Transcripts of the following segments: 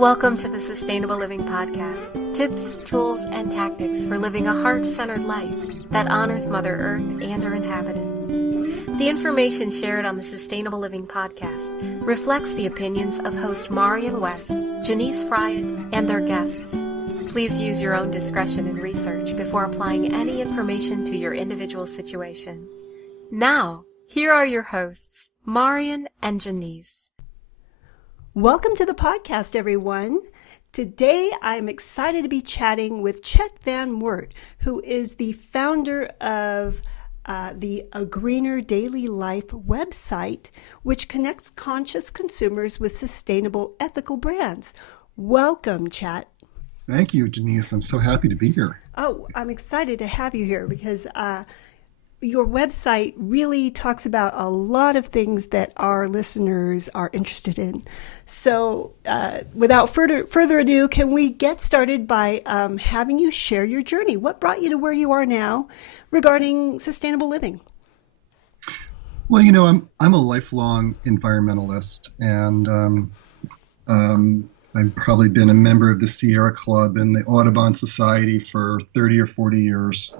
Welcome to the Sustainable Living Podcast. Tips, tools, and tactics for living a heart-centered life that honors Mother Earth and her inhabitants. The information shared on the Sustainable Living Podcast reflects the opinions of host Marian West, Janice Friant, and their guests. Please use your own discretion in research before applying any information to your individual situation. Now, here are your hosts, Marian and Janice. Welcome to the podcast, everyone. Today, I'm excited to be chatting with Chet Van Wert, who is the founder of the A Greener Daily Life website, which connects conscious consumers with sustainable, ethical brands. Welcome, Chet. Thank you, Janice. I'm so happy to be here. Oh, I'm excited to have you here because your website really talks about a lot of things that our listeners are interested in. So without further ado, can we get started by having you share your journey? What brought you to where you are now regarding sustainable living? Well, you know, I'm a lifelong environmentalist, and I've probably been a member of the Sierra Club and the Audubon Society for 30 or 40 years.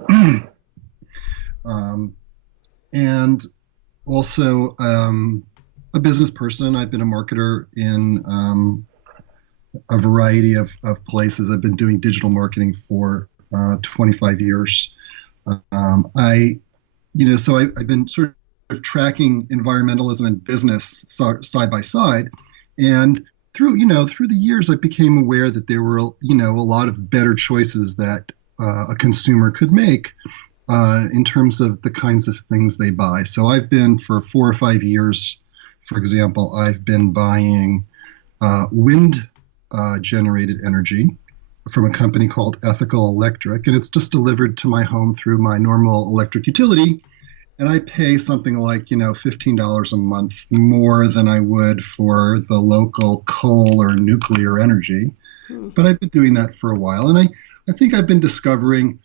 And also a business person. I've been a marketer in a variety of places. I've been doing digital marketing for 25 years. I've been sort of tracking environmentalism and business side by side, and through the years, I became aware that there were a lot of better choices that a consumer could make in terms of the kinds of things they buy. So I've been, for 4 or 5 years, for example, I've been buying wind generated energy from a company called Ethical Electric, and it's just delivered to my home through my normal electric utility. And I pay something like, $15 a month more than I would for the local coal or nuclear energy. But I've been doing that for a while, and I think I've been discovering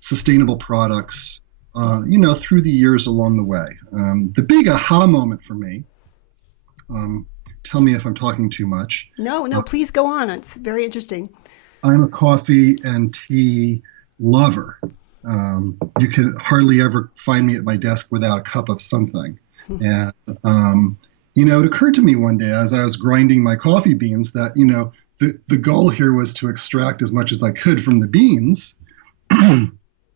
sustainable products, through the years along the way. The big aha moment for me, tell me if I'm talking too much. No, please go on. It's very interesting. I'm a coffee and tea lover. You can hardly ever find me at my desk without a cup of something. And, it occurred to me one day as I was grinding my coffee beans that, the goal here was to extract as much as I could from the beans.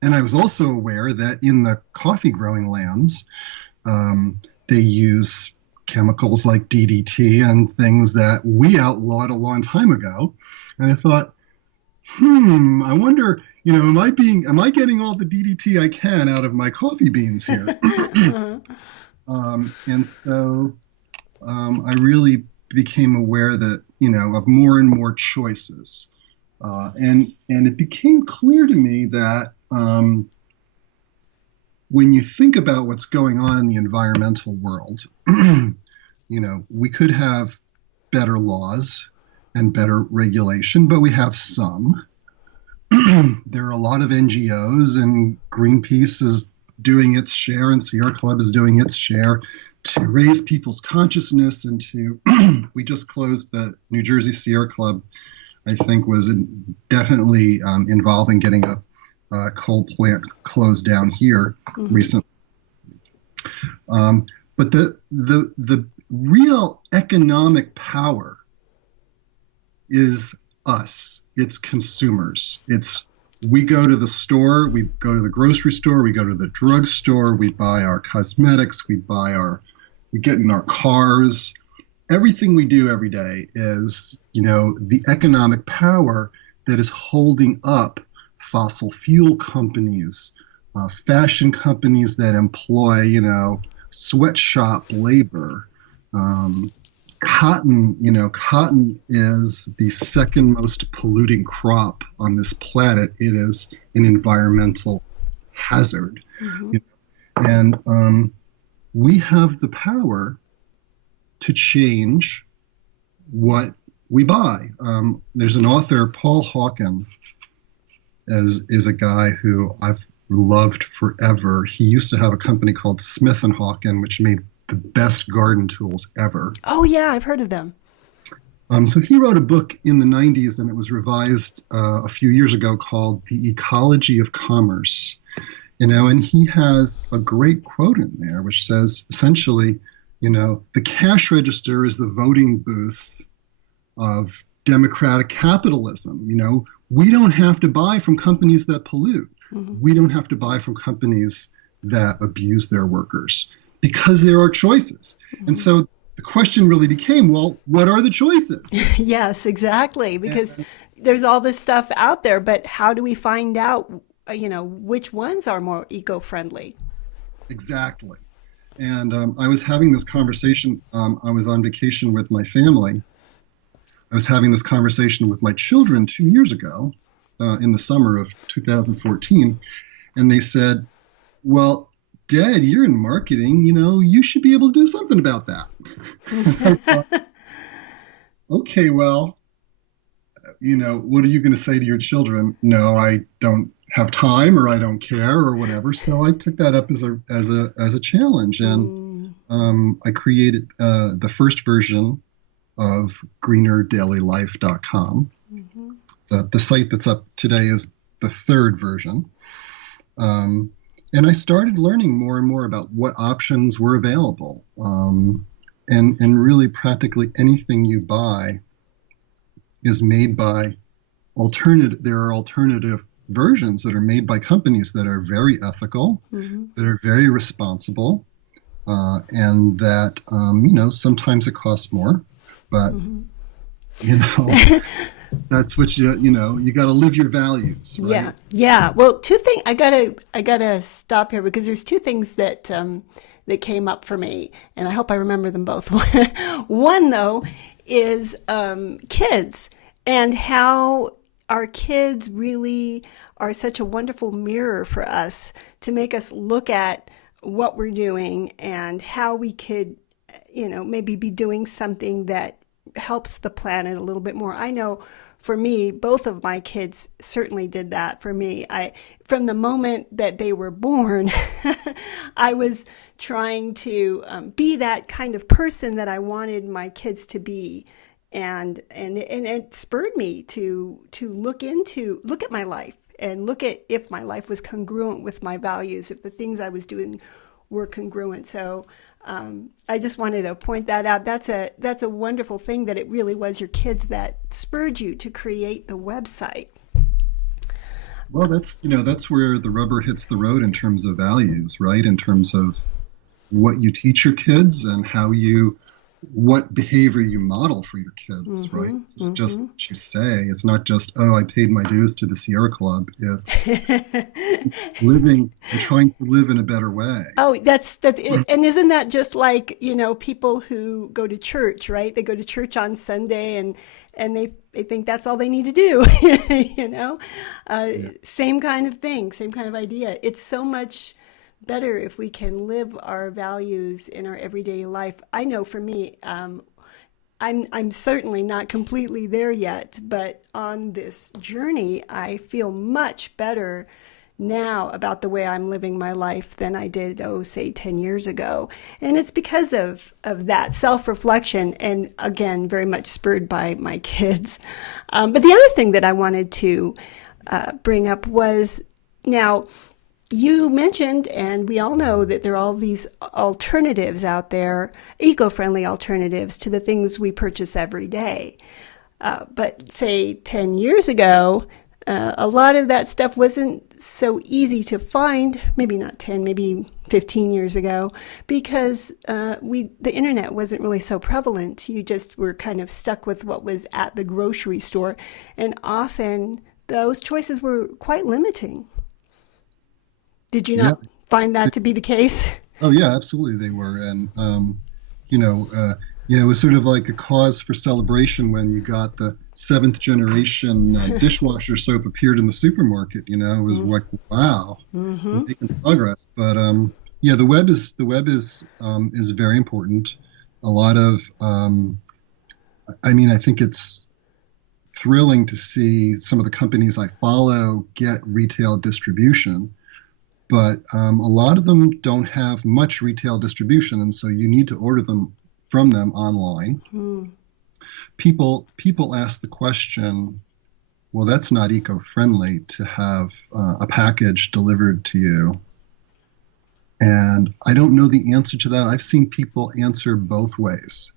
And I was also aware that in the coffee growing lands, they use chemicals like DDT and things that we outlawed a long time ago. And I thought, I wonder, am I getting all the DDT I can out of my coffee beans here? And so I really became aware that, of more and more choices. And it became clear to me that when you think about what's going on in the environmental world, we could have better laws and better regulation, but we have some. There are a lot of NGOs, and Greenpeace is doing its share, and Sierra Club is doing its share to raise people's consciousness and to, we just closed the New Jersey Sierra Club, I think was definitely involved in getting a coal plant closed down here recently. But the real economic power is us. It's consumers. We go to the store, we go to the grocery store, we go to the drugstore, we buy our cosmetics, we get in our cars. Everything we do every day is, the economic power that is holding up fossil fuel companies, fashion companies that employ, sweatshop labor. Cotton is the second most polluting crop on this planet. It is an environmental hazard. And we have the power to change what we buy. There's an author, Paul Hawken, is a guy who I've loved forever. He used to have a company called Smith & Hawken, which made the best garden tools ever. Oh, yeah, I've heard of them. So he wrote a book in the 90s, and it was revised a few years ago, called The Ecology of Commerce. And he has a great quote in there, which says essentially, the cash register is the voting booth of democratic capitalism. We don't have to buy from companies that pollute. Mm-hmm. We don't have to buy from companies that abuse their workers, because there are choices. Mm-hmm. And so the question really became, well, what are the choices? Yes, exactly. Because there's all this stuff out there, but how do we find out, which ones are more eco-friendly? Exactly. And I was having this conversation. I was on vacation with my family. I was having this conversation with my children 2 years ago, in the summer of 2014. And they said, well, Dad, you're in marketing, you should be able to do something about that. I thought, okay, well, what are you going to say to your children? No, I don't have time, or I don't care, or whatever. So I took that up as a challenge, and I created the first version of greenerdailylife.com. Mm-hmm. The site that's up today is the third version. And I started learning more and more about what options were available. And really practically anything you buy is made by there are alternative versions that are made by companies that are very ethical, mm-hmm. that are very responsible, and that, sometimes it costs more, but, mm-hmm. That's what you got to live your values, right? Yeah. Yeah. Well, two things, I gotta stop here, because there's two things that came up for me, and I hope I remember them both. One, though, is kids, and how our kids really are such a wonderful mirror for us to make us look at what we're doing and how we could, maybe be doing something that helps the planet a little bit more. I know for me, both of my kids certainly did that for me. From the moment that they were born, I was trying to be that kind of person that I wanted my kids to be. And it spurred me to look at my life and look at if my life was congruent with my values, if the things I was doing were congruent. So I just wanted to point that out. That's a wonderful thing, that it really was your kids that spurred you to create the website. Well, that's where the rubber hits the road in terms of values, right? In terms of what you teach your kids and what behavior you model for your kids, mm-hmm, right? It's mm-hmm. just what you say. It's not just, oh, I paid my dues to the Sierra Club. It's living and trying to live in a better way. Oh, that's it. And isn't that just like, people who go to church, right? They go to church on Sunday and they think that's all they need to do, Same kind of thing, same kind of idea. It's so much better if we can live our values in our everyday life. I know for me, I'm certainly not completely there yet, but on this journey, I feel much better now about the way I'm living my life than I did, say 10 years ago. And it's because of that self-reflection, and again, very much spurred by my kids. But the other thing that I wanted to bring up was, now, you mentioned, and we all know, that there are all these alternatives out there, eco-friendly alternatives to the things we purchase every day. But say 10 years ago, a lot of that stuff wasn't so easy to find, maybe not 10, maybe 15 years ago, because the internet wasn't really so prevalent. You just were kind of stuck with what was at the grocery store. And often those choices were quite limiting. Did you not find that to be the case? Oh yeah, absolutely they were, and it was sort of like a cause for celebration when you got the 7th generation dishwasher soap appeared in the supermarket. It was mm-hmm. like, wow, mm-hmm. we're making progress. But the web is very important. A lot of, I think it's thrilling to see some of the companies I follow get retail distribution. But a lot of them don't have much retail distribution, and so you need to order them from them online. Mm. People ask the question, well, that's not eco-friendly to have a package delivered to you. And I don't know the answer to that. I've seen people answer both ways,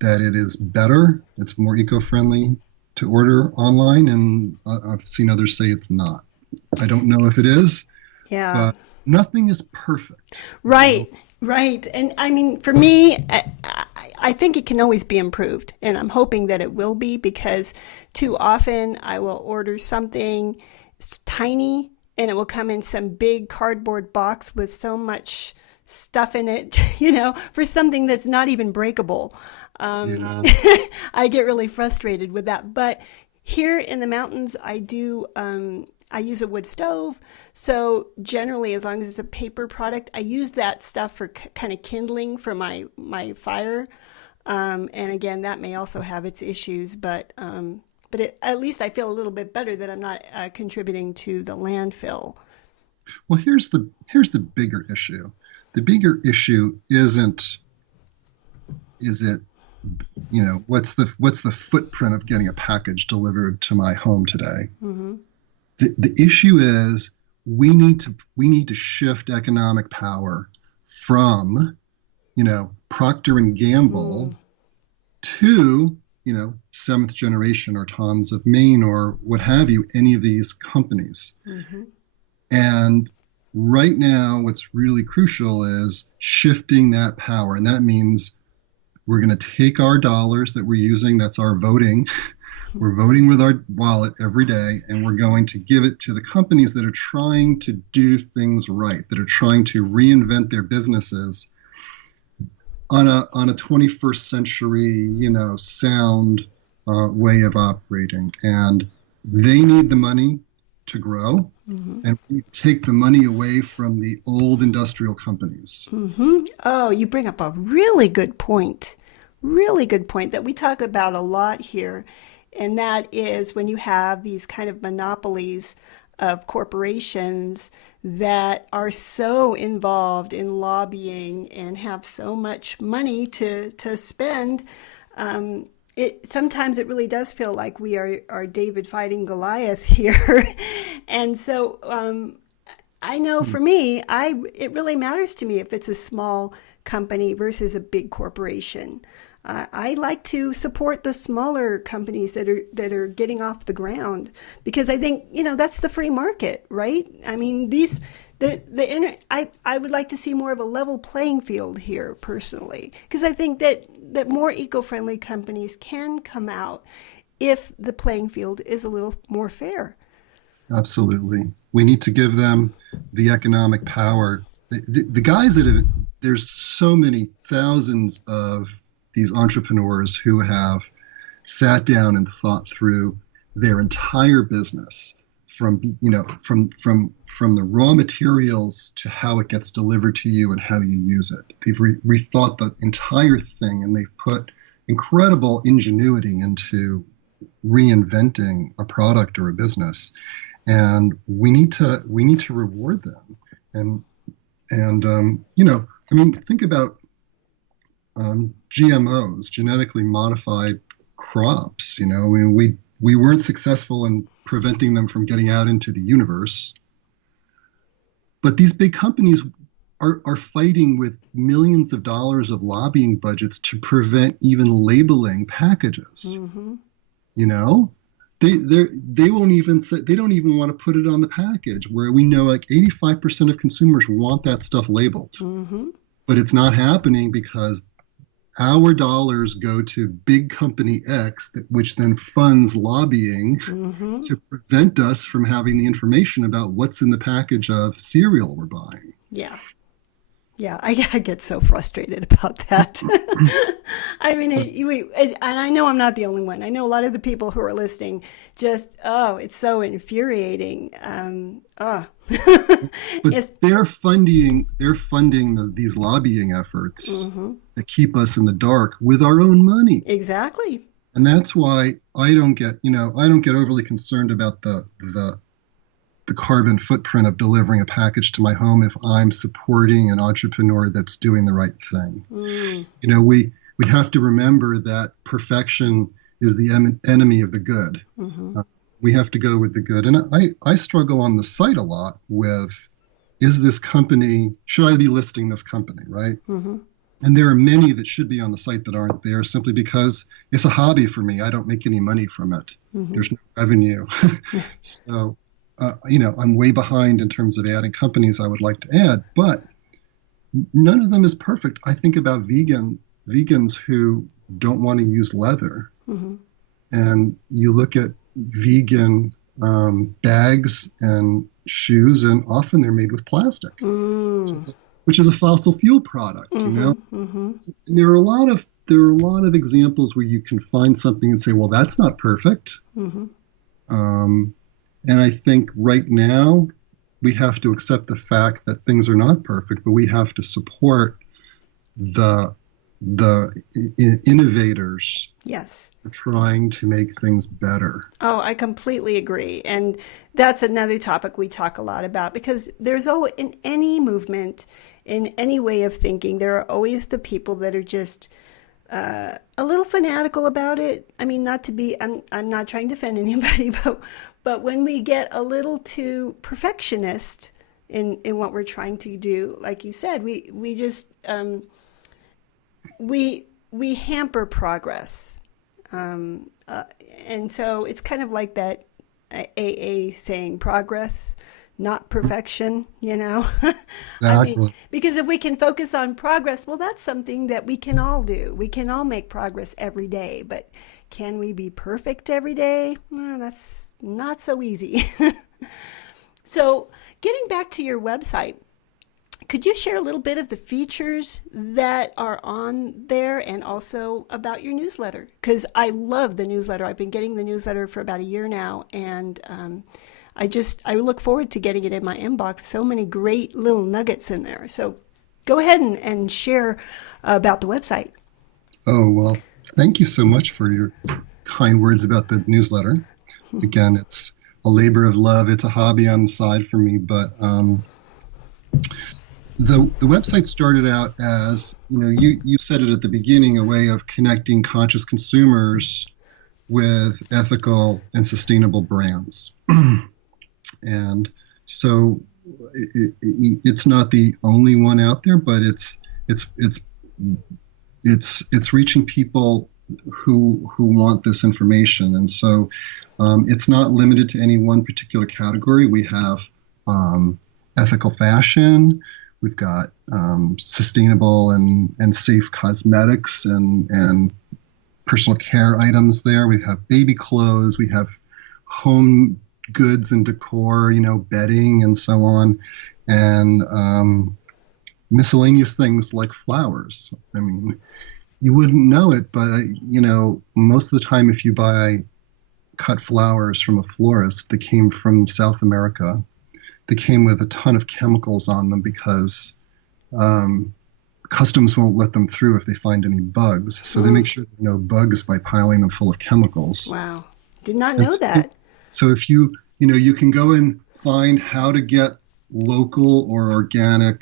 that it is better, it's more eco-friendly to order online, and I've seen others say it's not. I don't know if it is, Yeah. but nothing is perfect. Right, right. And I mean, for me, I think it can always be improved. And I'm hoping that it will be, because too often I will order something tiny and it will come in some big cardboard box with so much stuff in it, for something that's not even breakable. Yeah. I get really frustrated with that. But here in the mountains, I use a wood stove. So generally, as long as it's a paper product, I use that stuff for kind of kindling for my fire. And again, that may also have its issues, but at least I feel a little bit better that I'm not contributing to the landfill. Well, here's the bigger issue. The bigger issue is it, what's the footprint of getting a package delivered to my home today? Mm-hmm. The issue is we need to shift economic power from, Procter and Gamble to, Seventh Generation or Tom's of Maine or what have you, any of these companies. Mm-hmm. And right now, what's really crucial is shifting that power. And that means we're going to take our dollars that we're using, that's our voting. We're voting with our wallet every day, and we're going to give it to the companies that are trying to do things right, that are trying to reinvent their businesses on a 21st century, sound way of operating. And they need the money to grow, and we take the money away from the old industrial companies. Mm-hmm. Oh, you bring up a really good point that we talk about a lot here. And that is when you have these kind of monopolies of corporations that are so involved in lobbying and have so much money to spend. Sometimes it really does feel like we are David fighting Goliath here. And so I know for me, it really matters to me if it's a small company versus a big corporation. I like to support the smaller companies that are getting off the ground, because I think that's the free market, right? I mean, I would like to see more of a level playing field here personally, because I think that more eco-friendly companies can come out if the playing field is a little more fair. Absolutely, we need to give them the economic power. The guys there's so many thousands of these entrepreneurs who have sat down and thought through their entire business from the raw materials to how it gets delivered to you and how you use it. They've rethought the entire thing, and they've put incredible ingenuity into reinventing a product or a business. And we need to reward them. Think about GMOs, genetically modified crops. We weren't successful in preventing them from getting out into the universe, but these big companies are fighting with millions of dollars of lobbying budgets to prevent even labeling packages. Mm-hmm. They won't even say, they don't even want to put it on the package, where we know like 85% of consumers want that stuff labeled. Mm-hmm. But it's not happening because our dollars go to big company X, which then funds lobbying to prevent us from having the information about what's in the package of cereal we're buying. Yeah. Yeah, I get so frustrated about that. I mean, and I know I'm not the only one. I know a lot of the people who are listening it's so infuriating. But they're funding these lobbying efforts that keep us in the dark with our own money. Exactly. And that's why I don't get overly concerned about the carbon footprint of delivering a package to my home if I'm supporting an entrepreneur that's doing the right thing. We have to remember that perfection is the enemy of the good. Mm-hmm. We have to go with the good. And I struggle on the site a lot with, is this company, should I be listing this company, right? Mm-hmm. And there are many that should be on the site that aren't there simply because it's a hobby for me. I don't make any money from it. Mm-hmm. There's no revenue. So, I'm way behind in terms of adding companies I would like to add, but none of them is perfect. I think about vegans who don't want to use leather. Mm-hmm. And you look at vegan bags and shoes, and often they're made with plastic, which is a fossil fuel product. Mm-hmm. And there are a lot of examples where you can find something and say, well, that's not perfect. Mm-hmm. And I think right now we have to accept the fact that things are not perfect, but we have to support the innovators. Yes. Trying to make things better. Oh, I completely agree. And that's another topic we talk a lot about, because there's always, in any movement, in any way of thinking, there are always the people that are just a little fanatical about it. I mean, I'm not trying to offend anybody, but when we get a little too perfectionist in what we're trying to do, like you said, we just we hamper progress. And so it's kind of like that AA saying, progress, not perfection, Exactly. I mean, because if we can focus on progress, well, that's something that we can all do. We can all make progress every day, but can we be perfect every day? Well, that's not so easy. So getting back to your website, could you share a little bit of the features that are on there and also about your newsletter? Because I love the newsletter. I've been getting the newsletter for about a year now, and I look forward to getting it in my inbox. So many great little nuggets in there. So go ahead and share about the website. Oh, well, thank you so much for your kind words about the newsletter. Again, it's a labor of love. It's a hobby on the side for me, but the website started out as, you said it at the beginning, a way of connecting conscious consumers with ethical and sustainable brands. And so it's not the only one out there, but it's reaching people who want this information. And so it's not limited to any one particular category. We have ethical fashion. We've got sustainable and safe cosmetics and personal care items there. We have baby clothes. We have home goods and decor, bedding and so on, and miscellaneous things like flowers. I mean, you wouldn't know it, but most of the time, if you buy cut flowers from a florist that came from South America, they came with a ton of chemicals on them because customs won't let them through if they find any bugs. So they make sure there are no bugs by piling them full of chemicals. Wow. Did not know that. So if you can go and find how to get local or organic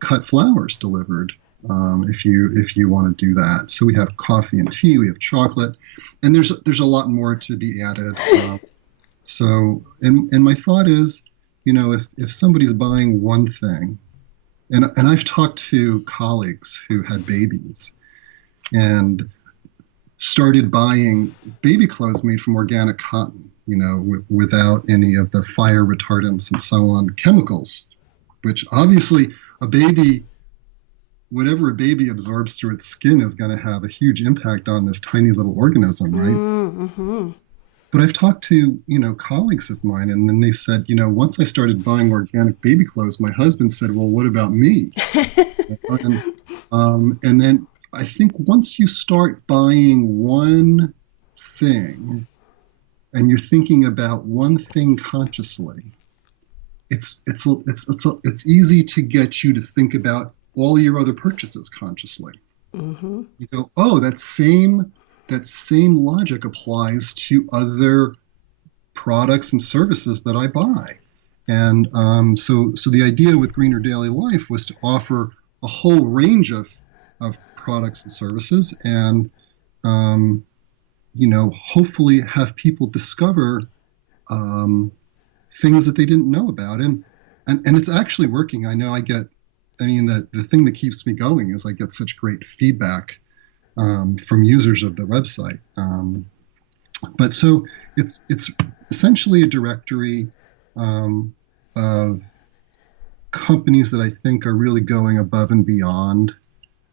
cut flowers delivered if you want to do that. So we have coffee and tea, we have chocolate, and there's a lot more to be added. So, and my thought is, if somebody's buying one thing, and I've talked to colleagues who had babies and started buying baby clothes made from organic cotton, without any of the fire retardants and so on, chemicals, which obviously whatever a baby absorbs through its skin is going to have a huge impact on this tiny little organism, right? Mm-hmm. But I've talked to, colleagues of mine, and then they said, once I started buying organic baby clothes, my husband said, well, what about me? And then I think once you start buying one thing and you're thinking about one thing consciously, it's easy to get you to think about all your other purchases consciously. Mm-hmm. You go, oh, that same logic applies to other products and services that I buy. And so the idea with Greener Daily Life was to offer a whole range of products and services. And hopefully have people discover things that they didn't know about. And it's actually working. The thing that keeps me going is I get such great feedback from users of the website. But so it's essentially a directory of companies that I think are really going above and beyond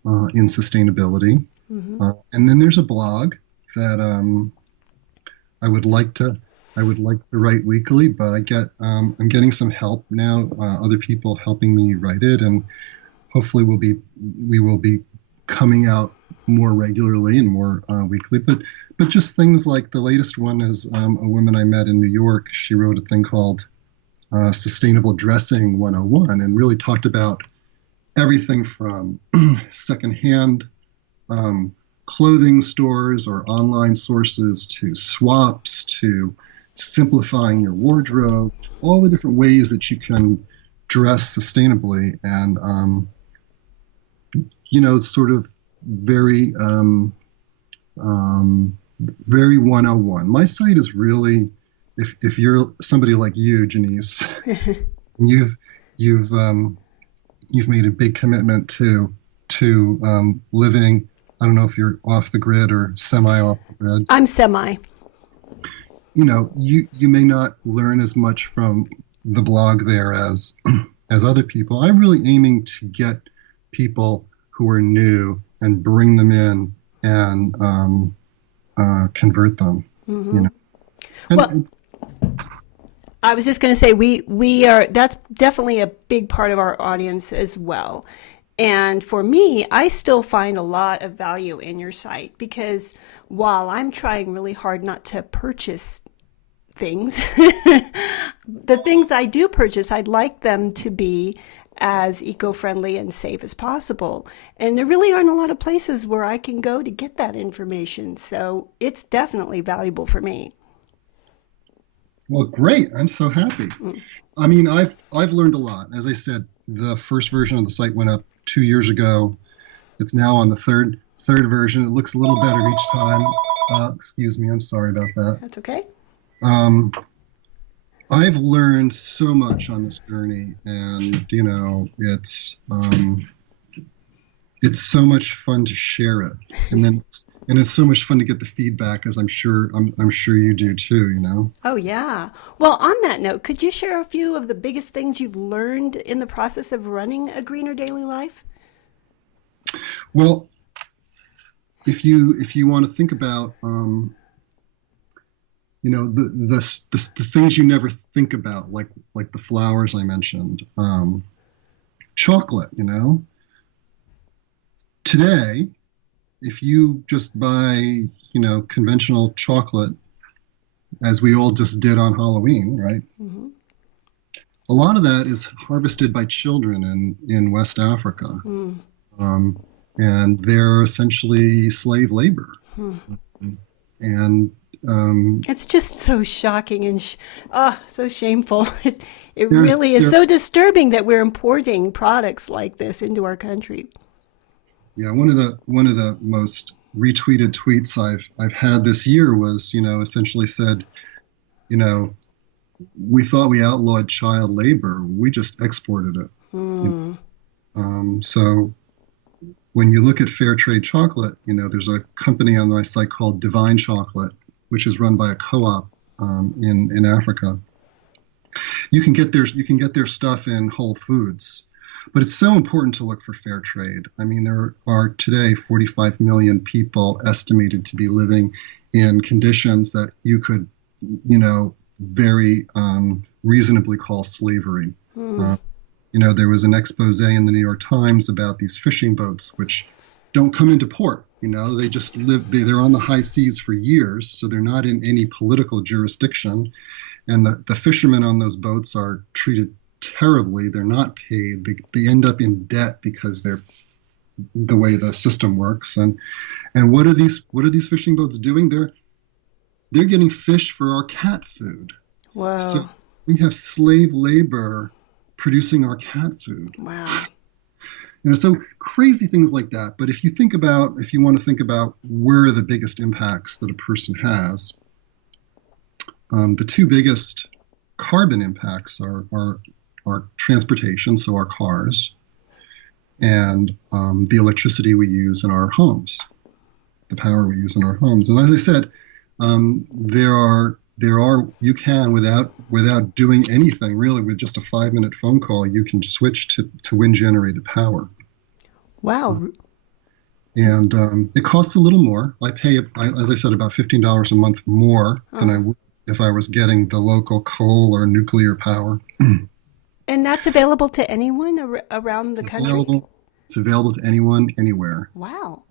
in sustainability. Mm-hmm. And then there's a blog that I would like to write weekly, but I'm getting some help now, other people helping me write it, and hopefully we will be coming out more regularly and more weekly. But just things like the latest one is a woman I met in New York. She wrote a thing called Sustainable Dressing 101 and really talked about everything from secondhand clothing stores or online sources to swaps to simplifying your wardrobe, all the different ways that you can dress sustainably, and sort of very very 101. My site is really, if you're somebody like you, Janice, you've made a big commitment to living. I don't know if you're off the grid or semi off the grid. I'm semi. You may not learn as much from the blog there as other people. I'm really aiming to get people who are new and bring them in and convert them. Mm-hmm. I was just going to say we are. That's definitely a big part of our audience as well. And for me, I still find a lot of value in your site because while I'm trying really hard not to purchase things, the things I do purchase, I'd like them to be as eco-friendly and safe as possible. And there really aren't a lot of places where I can go to get that information. So it's definitely valuable for me. Well, great. I'm so happy. I mean, I've learned a lot. As I said, the first version of the site went up 2 years ago. It's now on the third version. It looks a little better each time. Excuse me, I'm sorry about that. That's okay. I've learned so much on this journey, and it's so much fun to share it, and it's so much fun to get the feedback, as I'm sure you do too. Oh yeah. Well, on that note, could you share a few of the biggest things you've learned in the process of running a greener daily life? Well, if you want to think about the things you never think about, like the flowers I mentioned, chocolate. Today, if you just buy conventional chocolate, as we all just did on Halloween, right? Mm-hmm. A lot of that is harvested by children in West Africa. And they're essentially slave labor. And it's just so shocking and so shameful. It really is so disturbing that we're importing products like this into our country. Yeah, one of the most retweeted tweets I've had this year was, essentially said, we thought we outlawed child labor, we just exported it. So when you look at fair trade chocolate, there's a company on my site called Divine Chocolate, which is run by a co-op in Africa. You can get their stuff in Whole Foods, but it's so important to look for fair trade. I mean, there are today 45 million people estimated to be living in conditions that you could, very reasonably call slavery. There was an expose in the New York Times about these fishing boats, which don't come into port. They just live, they're on the high seas for years, so they're not in any political jurisdiction. And the fishermen on those boats are treated terribly. They're not paid. They end up in debt because they're the way the system works. And what are these fishing boats doing? They're getting fish for our cat food. Wow. So we have slave labor producing our cat food. Wow. So crazy things like that. But if you want to think about where the biggest impacts that a person has, the two biggest carbon impacts are transportation, so our cars, and the electricity we use in our homes, the power we use in our homes. And as I said, you can, without doing anything really, with just a 5-minute phone call, you can switch to wind generated power. Wow. And it costs a little more. I pay, as I said, about $15 a month more than I would if I was getting the local coal or nuclear power. And that's available to anyone around the country? It's available to anyone, anywhere. Wow.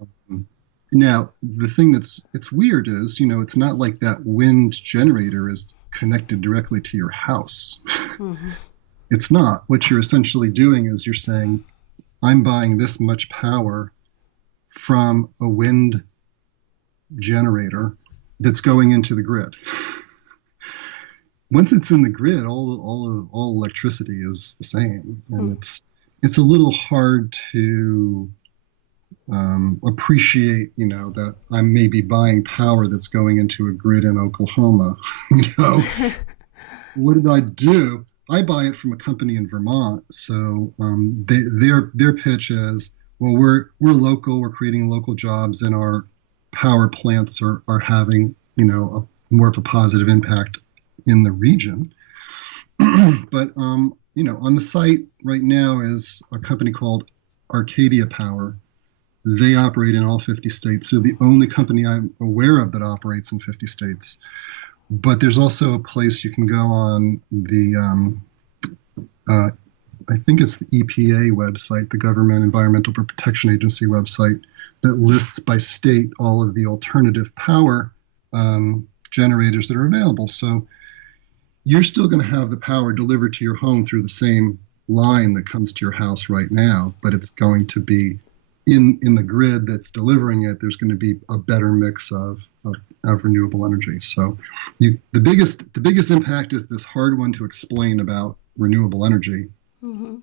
Now, the thing it's weird is, it's not like that wind generator is connected directly to your house. Mm-hmm. It's not. What you're essentially doing is you're saying, I'm buying this much power from a wind generator that's going into the grid. Once it's in the grid, all electricity is the same, and it's a little hard to appreciate, that I may be buying power that's going into a grid in Oklahoma. What did I do? I buy it from a company in Vermont, so their pitch is, well, we're local, we're creating local jobs, and our power plants are having more of a positive impact in the region. But on the site right now is a company called Arcadia Power. They operate in all 50 states. So the only company I'm aware of that operates in 50 states. But there's also a place you can go on the, I think it's the EPA website, the Government Environmental Protection Agency website, that lists by state all of the alternative power generators that are available. So you're still going to have the power delivered to your home through the same line that comes to your house right now, but it's going to be in the grid that's delivering it. There's going to be a better mix of renewable energy. So the biggest impact is this hard one to explain about renewable energy. Mm-hmm.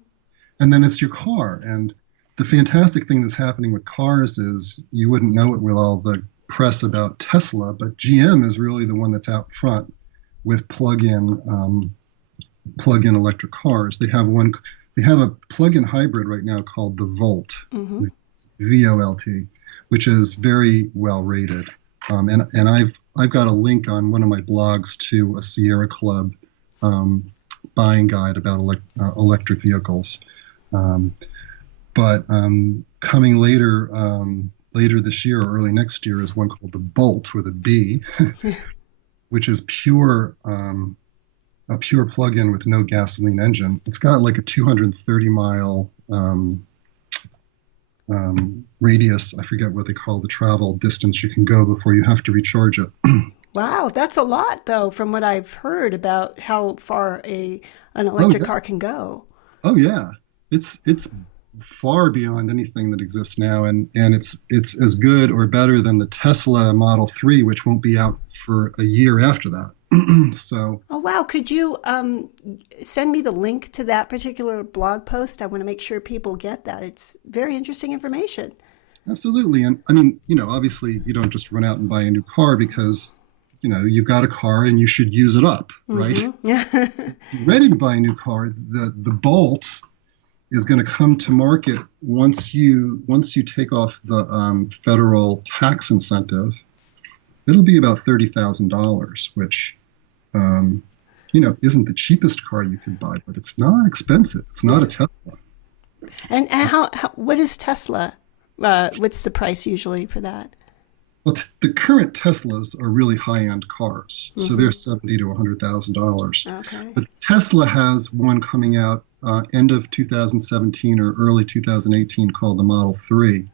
And then it's your car. And the fantastic thing that's happening with cars is, you wouldn't know it with all the press about Tesla, but GM is really the one that's out front with plug-in electric cars. They have a plug-in hybrid right now called the Volt, mm-hmm. VOLT, which is very well rated. And I've got a link on one of my blogs to a Sierra Club buying guide about electric vehicles. But coming later this year or early next year is one called the Bolt with a B, which is a pure plug-in with no gasoline engine. It's got like a 230-mile radius. I forget what they call the travel distance you can go before you have to recharge it. Wow, that's a lot, though, from what I've heard about how far an electric car can go. Oh yeah, it's far beyond anything that exists now, and it's as good or better than the Tesla Model 3, which won't be out for a year after that. So. Oh wow! Could you send me the link to that particular blog post? I want to make sure people get that. It's very interesting information. Absolutely, and I mean, obviously, you don't just run out and buy a new car because you've got a car and you should use it up, right? Mm-hmm. You're ready to buy a new car. The Bolt is going to come to market once you take off the federal tax incentive. It'll be about $30,000, which isn't the cheapest car you can buy, but it's not expensive. It's not a Tesla. And how what is Tesla? What's the price usually for that? Well, the current Teslas are really high-end cars, mm-hmm. so they're $70,000 to $100,000. Okay. But Tesla has one coming out end of 2017 or early 2018 called the Model 3,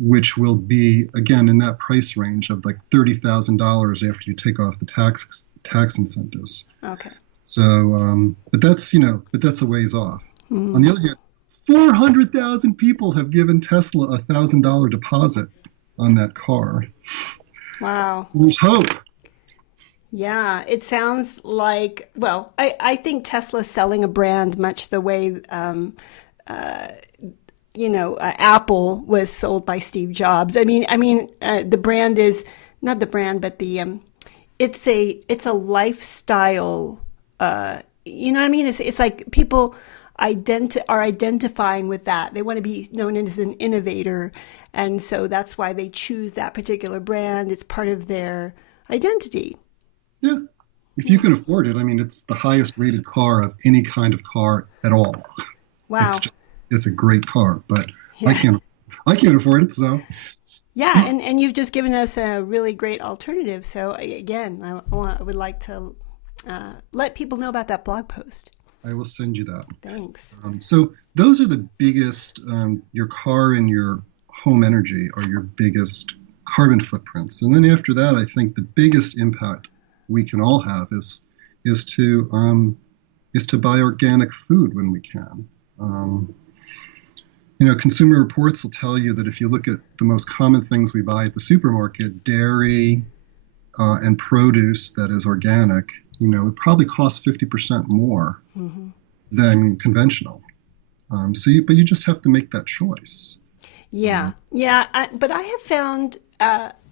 which will be, again, in that price range of like $30,000 after you take off the tax incentives. Okay. So, but that's a ways off. Mm. On the other hand, 400,000 people have given Tesla a $1,000 deposit on that car. Wow. So there's hope. Yeah, it sounds like, I think Tesla's selling a brand much the way Apple was sold by Steve Jobs. The brand is not the brand, but it's a lifestyle. You know what I mean? It's like people are identifying with that. They want to be known as an innovator, and so that's why they choose that particular brand. It's part of their identity. Yeah. If you can afford it, it's the highest rated car of any kind of car at all. Wow. It's a great car, but Yeah. I can't afford it, so. Yeah, and you've just given us a really great alternative. So again, I would like to let people know about that blog post. I will send you that. Thanks. So those are the biggest, your car and your home energy are your biggest carbon footprints. And then after that, I think the biggest impact we can all have is to buy organic food when we can. Consumer Reports will tell you that if you look at the most common things we buy at the supermarket, dairy and produce that is organic, it probably costs 50% more than conventional. But you just have to make that choice. Yeah, but I have found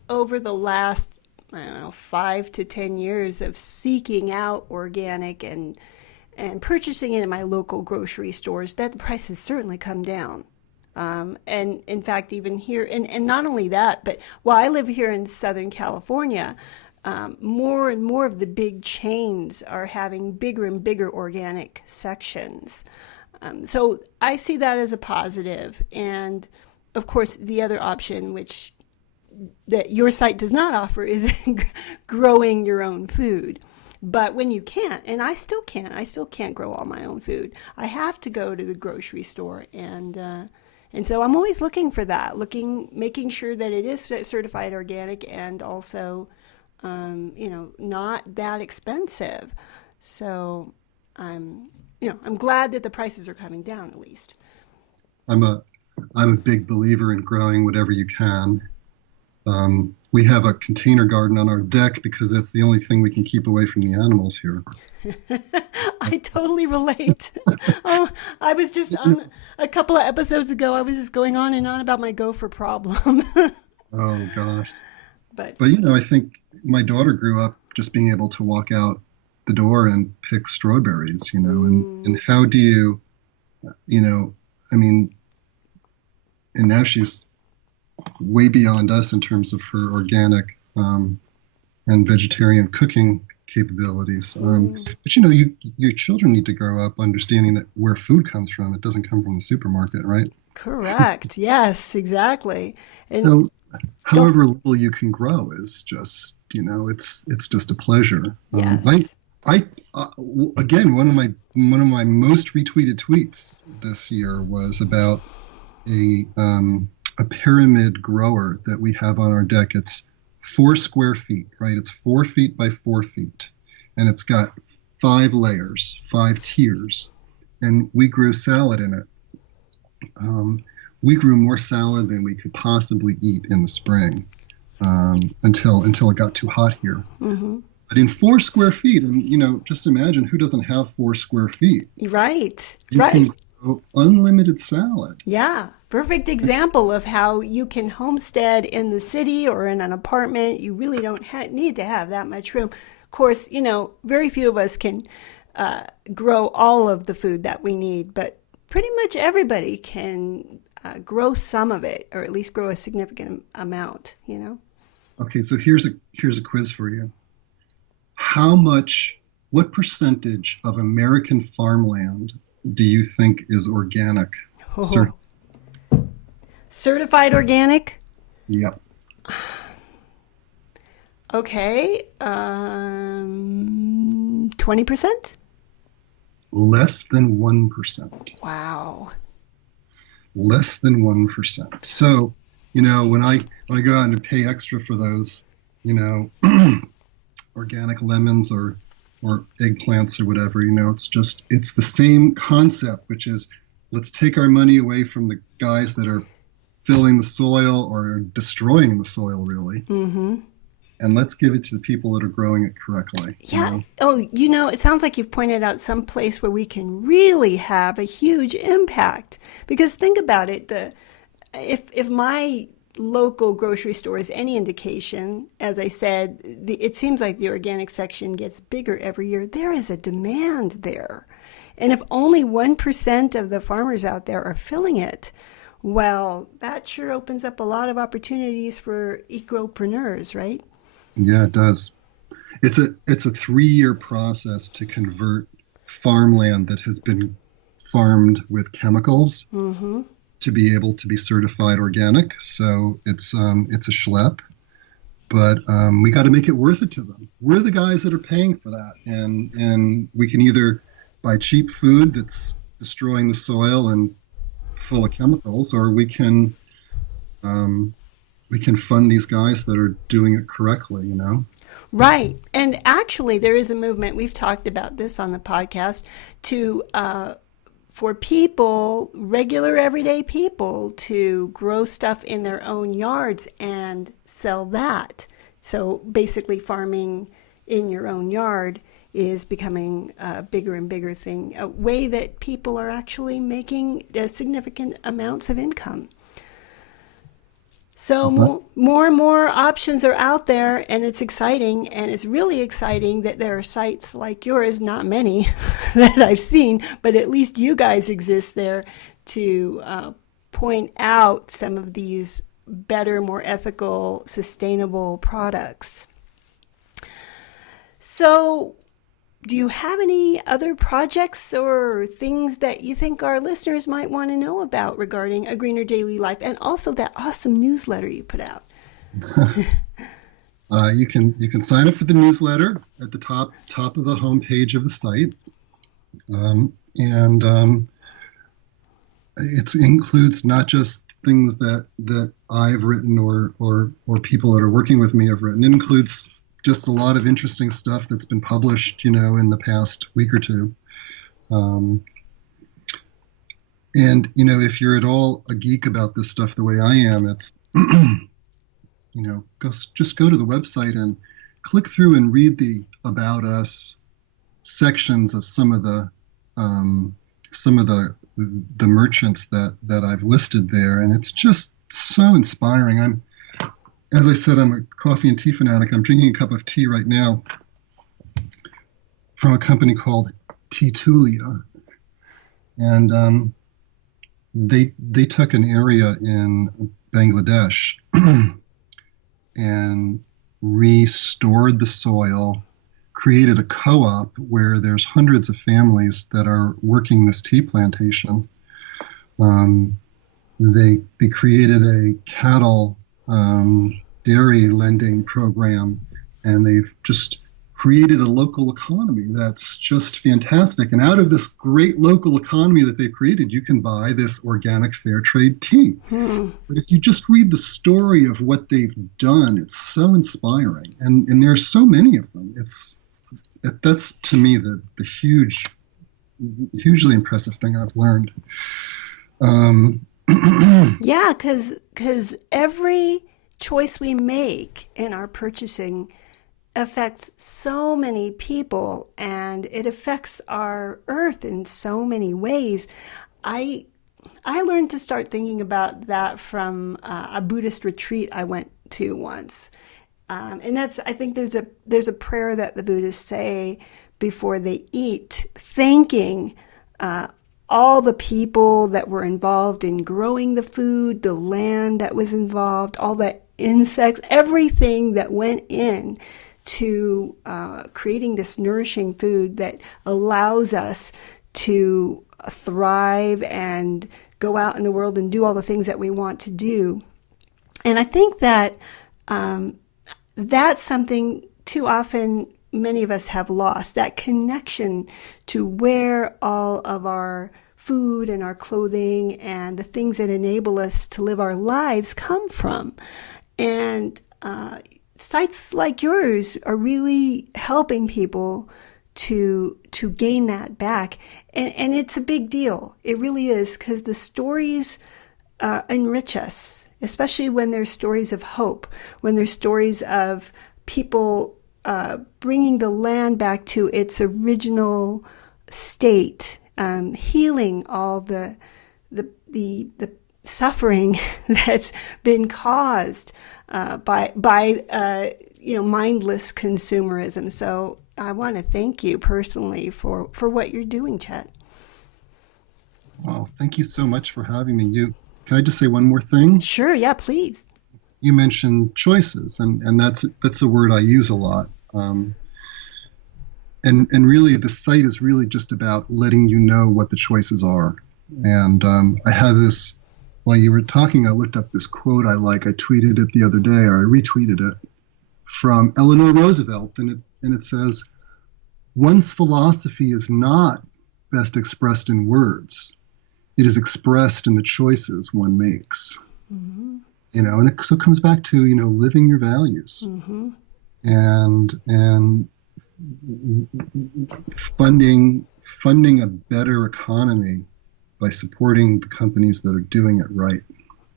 over the last 5 to 10 years of seeking out organic and purchasing it in my local grocery stores, that the price has certainly come down. And in fact, even here, and not only that, but while I live here in Southern California, more and more of the big chains are having bigger and bigger organic sections. So I see that as a positive. And of course, the other option, which that your site does not offer, is growing your own food. But when you can't, and I still can't grow all my own food. I have to go to the grocery store, and so I'm always looking for that, making sure that it is certified organic and also, not that expensive. So I'm glad that the prices are coming down at least. I'm a big believer in growing whatever you can. We have a container garden on our deck because that's the only thing we can keep away from the animals here. I totally relate. I was just on a couple of episodes ago, I was just going on and on about my gopher problem. Oh, gosh. But I think my daughter grew up just being able to walk out the door and pick strawberries, and how do you, and now she's way beyond us in terms of her organic and vegetarian cooking capabilities. But your children need to grow up understanding that where food comes from, it doesn't come from the supermarket, right? Correct. Yes, exactly. And so however little you can grow is just, it's just a pleasure. Yes. Again, one of my most retweeted tweets this year was about a pyramid grower that we have on our deck. It's 4 square feet, right? It's 4 feet by 4 feet, and it's got 5 layers, 5 tiers, and we grew salad in it. We grew more salad than we could possibly eat in the spring until it got too hot here. Mm-hmm. But in 4 square feet, and just imagine who doesn't have 4 square feet. Right. You can grow unlimited salad. Yeah. Perfect example of how you can homestead in the city or in an apartment. You really don't need to have that much room. Of course, very few of us can grow all of the food that we need, but pretty much everybody can grow some of it, or at least grow a significant amount, Okay, so here's a quiz for you. What percentage of American farmland do you think is organic? Certified organic? Yep. Okay. 20%? Less than 1%. Wow. Less than 1%. So, when I go out and pay extra for those, organic lemons or eggplants or whatever, it's the same concept, which is let's take our money away from the guys that are filling the soil or destroying the soil, really. Mm-hmm. and let's give it to the people that are growing it correctly. Yeah. Oh, it sounds like you've pointed out some place where we can really have a huge impact. Because think about it, if my local grocery store is any indication, as I said, it seems like the organic section gets bigger every year. There is a demand there. And if only 1% of the farmers out there are filling it, well, that sure opens up a lot of opportunities for ecopreneurs, right? Yeah, it does. It's a 3-year process to convert farmland that has been farmed with chemicals to be able to be certified organic. So it's a schlep, but we got to make it worth it to them. We're the guys that are paying for that, and we can either buy cheap food that's destroying the soil and full of chemicals, or we can fund these guys that are doing it correctly, Right. And actually, there is a movement, we've talked about this on the podcast, for people, regular everyday people, to grow stuff in their own yards and sell that. So basically farming in your own yard is becoming a bigger and bigger thing, a way that people are actually making significant amounts of income. So more and more options are out there, and it's exciting, and it's really exciting that there are sites like yours, not many that I've seen, but at least you guys exist there to point out some of these better, more ethical, sustainable products. So do you have any other projects or things that you think our listeners might want to know about regarding A Greener Daily Life, and also that awesome newsletter you put out? You can sign up for the newsletter at the top of the homepage of the site, and it includes not just things that I've written or people that are working with me have written. It includes just a lot of interesting stuff that's been published, in the past week or two. And, if you're at all a geek about this stuff the way I am, it's, just go to the website and click through and read the About Us sections of some of the merchants that I've listed there. And it's just so inspiring. As I said, I'm a coffee and tea fanatic. I'm drinking a cup of tea right now from a company called Teatulia. And they took an area in Bangladesh and restored the soil, created a co-op where there's hundreds of families that are working this tea plantation. They created a cattle dairy lending program, and they've just created a local economy that's just fantastic. And out of this great local economy that they've created, you can buy this organic fair trade tea. But if you just read the story of what they've done, it's so inspiring. And there are so many of them. That's to me the hugely impressive thing I've learned. Yeah, because every choice we make in our purchasing affects so many people, and it affects our earth in so many ways. I learned to start thinking about that from a Buddhist retreat I went to once, and I think there's a prayer that the Buddhists say before they eat, thanking all the people that were involved in growing the food, the land that was involved, all the insects, everything that went in to creating this nourishing food that allows us to thrive and go out in the world and do all the things that we want to do. And I think that that's something too often many of us have lost, that connection to where all of our food and our clothing and the things that enable us to live our lives come from. And sites like yours are really helping people to gain that back. And it's a big deal. It really is, because the stories enrich us, especially when there's stories of hope, when there's stories of people bringing the land back to its original state, healing all the suffering that's been caused by mindless consumerism. So I want to thank you personally for what you're doing, Chet. Well, thank you so much for having me. Can I just say one more thing? Sure, yeah, please. You mentioned choices, and that's a word I use a lot. And really, the site is really just about letting you know what the choices are. And I have this, while you were talking, I looked up this quote I like. I tweeted it the other day, or I retweeted it, from Eleanor Roosevelt, and it says, "One's philosophy is not best expressed in words. It is expressed in the choices one makes." Mm-hmm. And it comes back to, living your values, mm-hmm. and funding a better economy by supporting the companies that are doing it right.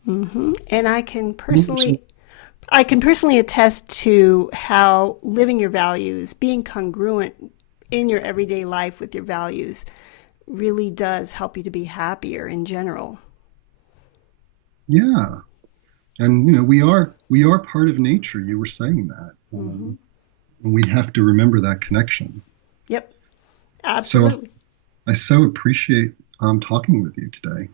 Mm-hmm. And I can personally attest to how living your values, being congruent in your everyday life with your values, really does help you to be happier in general. Yeah. And, we are part of nature. You were saying that. Mm-hmm. And we have to remember that connection. Yep. Absolutely. So I so appreciate talking with you today.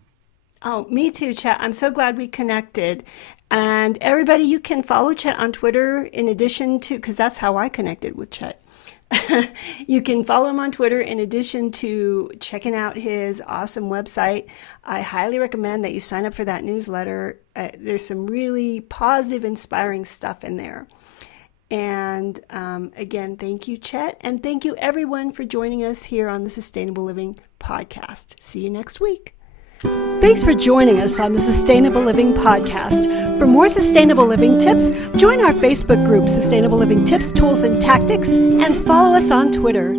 Oh, me too, Chet. I'm so glad we connected. And everybody, you can follow Chet on Twitter in addition to, because that's how I connected with Chet. You can follow him on Twitter in addition to checking out his awesome website. I highly recommend that you sign up for that newsletter. There's some really positive, inspiring stuff in there. And again, thank you, Chet. And thank you, everyone, for joining us here on the Sustainable Living Podcast. See you next week. Thanks for joining us on the Sustainable Living Podcast. For more sustainable living tips, join our Facebook group, Sustainable Living Tips, Tools, and Tactics, and follow us on Twitter.